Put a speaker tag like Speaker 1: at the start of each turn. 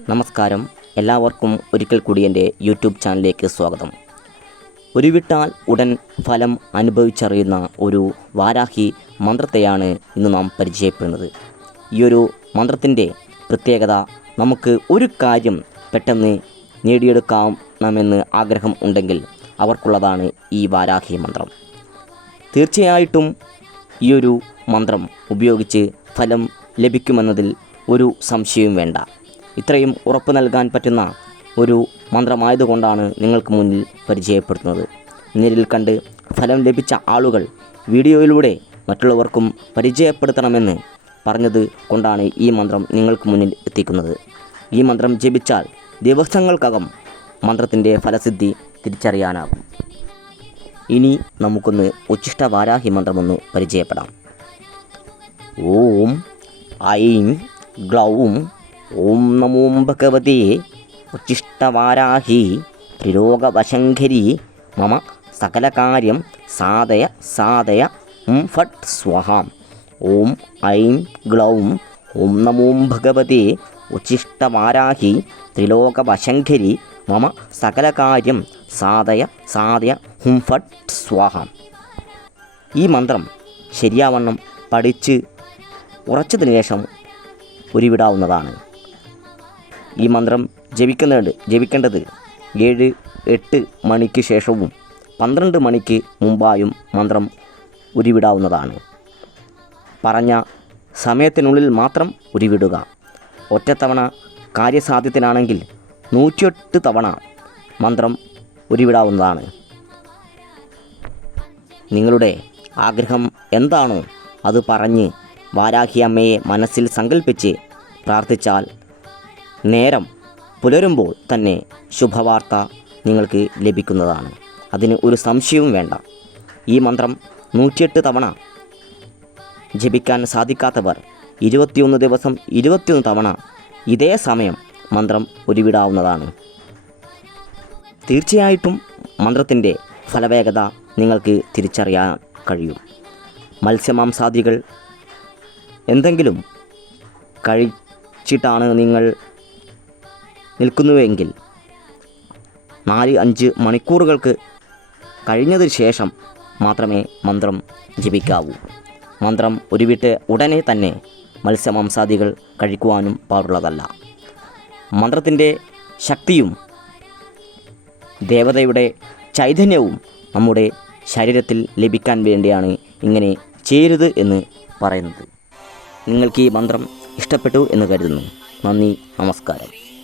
Speaker 1: നമസ്കാരം. എല്ലാവർക്കും ഒരിക്കൽ കൂടി എന്റെ യൂട്യൂബ് ചാനലിലേക്ക് സ്വാഗതം. ഉരുവിട്ടാൽ ഉടൻ ഫലം അനുഭവിച്ചറിയുന്ന ഒരു വാരാഹി മന്ത്രത്തെയാണ് ഇന്ന് നാം പരിചയപ്പെടുന്നത്. ഈ ഒരു മന്ത്രത്തിന്റെ പ്രത്യേകത നമുക്ക് ഒരു കാര്യം പെട്ടെന്ന് നേടിയെടുക്കാമെന്ന് ആഗ്രഹം ഉണ്ടെങ്കിൽ അവർക്കുള്ളതാണ് ഈ വാരാഹി മന്ത്രം. തീർച്ചയായിട്ടും ഈ ഒരു മന്ത്രം ഉപയോഗിച്ച് ഫലം ലഭിക്കുമെന്നതിൽ ഒരു സംശയവും വേണ്ട. ഇത്രയും ഉറപ്പ് നൽകാൻ പറ്റുന്ന ഒരു മന്ത്രമായതുകൊണ്ടാണ് നിങ്ങൾക്ക് മുന്നിൽ പരിചയപ്പെടുത്തുന്നത്. നേരിൽ കണ്ട് ഫലം ലഭിച്ച ആളുകൾ വീഡിയോയിലൂടെ മറ്റുള്ളവർക്കും പരിചയപ്പെടുത്തണമെന്ന് പറഞ്ഞത് കൊണ്ടാണ് ഈ മന്ത്രം നിങ്ങൾക്ക് മുന്നിൽ എത്തിക്കുന്നത്. ഈ മന്ത്രം ജപിച്ചാൽ ദിവസങ്ങൾക്കകം മന്ത്രത്തിന്റെ ഫലസിദ്ധി തിരിച്ചറിയാനാകും. ഇനി നമുക്കൊന്ന് ഉച്ഛിഷ്ട വാരാഹി മന്ത്രമൊന്ന് പരിചയപ്പെടാം. ഓം ഐം ഗ്ലൗം ഓം നമോം ഭഗവതേ. ഉച്ഛിഷ്ടവാരാഹി ത്രിലോകവശങ്കരി മമ സകലകാര്യം സാധയ സാധയ. ഉം ഫട്ട് സ്വഹാം. ഓം ഐം ഗ്ലൗം. ഓം നമോം ഭഗവതേ. ഉച്ഛിഷ്ടവാരാഹി ത്രിലോകവശങ്കരി മമ സകലകാര്യം സാധയ സാധയ. ഹും ഫട്ട് സ്വാഹ. ഈ മന്ത്രം ശരിയാവണ്ണം പഠിച്ച് ഉറച്ചതിന് ശേഷം ഉരുവിടാവുന്നതാണ്. ഈ മന്ത്രം ജപിക്കുന്നുണ്ട് ജപിക്കേണ്ടത് ഏഴ് എട്ട് മണിക്ക് ശേഷവും പന്ത്രണ്ട് മണിക്ക് മുമ്പായും മന്ത്രം ഉരുവിടാവുന്നതാണ്. പറഞ്ഞ സമയത്തിനുള്ളിൽ മാത്രം ഉരുവിടുക. ഒറ്റത്തവണ കാര്യസാധ്യത്തിനാണെങ്കിൽ നൂറ്റിയെട്ട് തവണ മന്ത്രം ഉരുവിടാവുന്നതാണ്. നിങ്ങളുടെ ആഗ്രഹം എന്താണോ അത് പറഞ്ഞ് വാരാഹി അമ്മയെ മനസ്സിൽ സങ്കല്പിച്ച് പ്രാർത്ഥിച്ചാൽ നേരം പുലരുമ്പോൾ തന്നെ ശുഭവാർത്ത നിങ്ങൾക്ക് ലഭിക്കുന്നതാണ്. അതിന് ഒരു സംശയവും വേണ്ട. ഈ മന്ത്രം നൂറ്റിയെട്ട് തവണ ജപിക്കാൻ സാധിക്കാത്തവർ ഇരുപത്തിയൊന്ന് ദിവസം ഇരുപത്തിയൊന്ന് തവണ ഇതേ സമയം മന്ത്രം ഒരുവിടാവുന്നതാണ് തീർച്ചയായിട്ടും മന്ത്രത്തിന്റെ ഫലവേഗത നിങ്ങൾക്ക് തിരിച്ചറിയാൻ കഴിയും. മത്സ്യമാംസാദികൾ എന്തെങ്കിലും കഴിച്ചിട്ടാണ് നിങ്ങൾ നിൽക്കുന്നുവെങ്കിൽ. നാല് അഞ്ച് മണിക്കൂറുകൾക്ക് കഴിഞ്ഞതിന് ശേഷം മാത്രമേ മന്ത്രം ജപിക്കാവൂ. മന്ത്രം ഉരുവിട്ട് ഉടനെ തന്നെ മത്സ്യമാംസാദികൾ കഴിക്കുവാനും പാടുള്ളതല്ല. മന്ത്രത്തിന്റെ ശക്തിയും ദേവതയുടെ ചൈതന്യവും നമ്മുടെ ശരീരത്തിൽ ലഭിക്കാൻ വേണ്ടിയാണ് ഇങ്ങനെ ചെയ്യരുത് എന്ന് പറയുന്നത്. നിങ്ങൾക്ക് ഈ മന്ത്രം ഇഷ്ടപ്പെട്ടു എന്ന് കരുതുന്നു. നന്ദി നമസ്കാരം.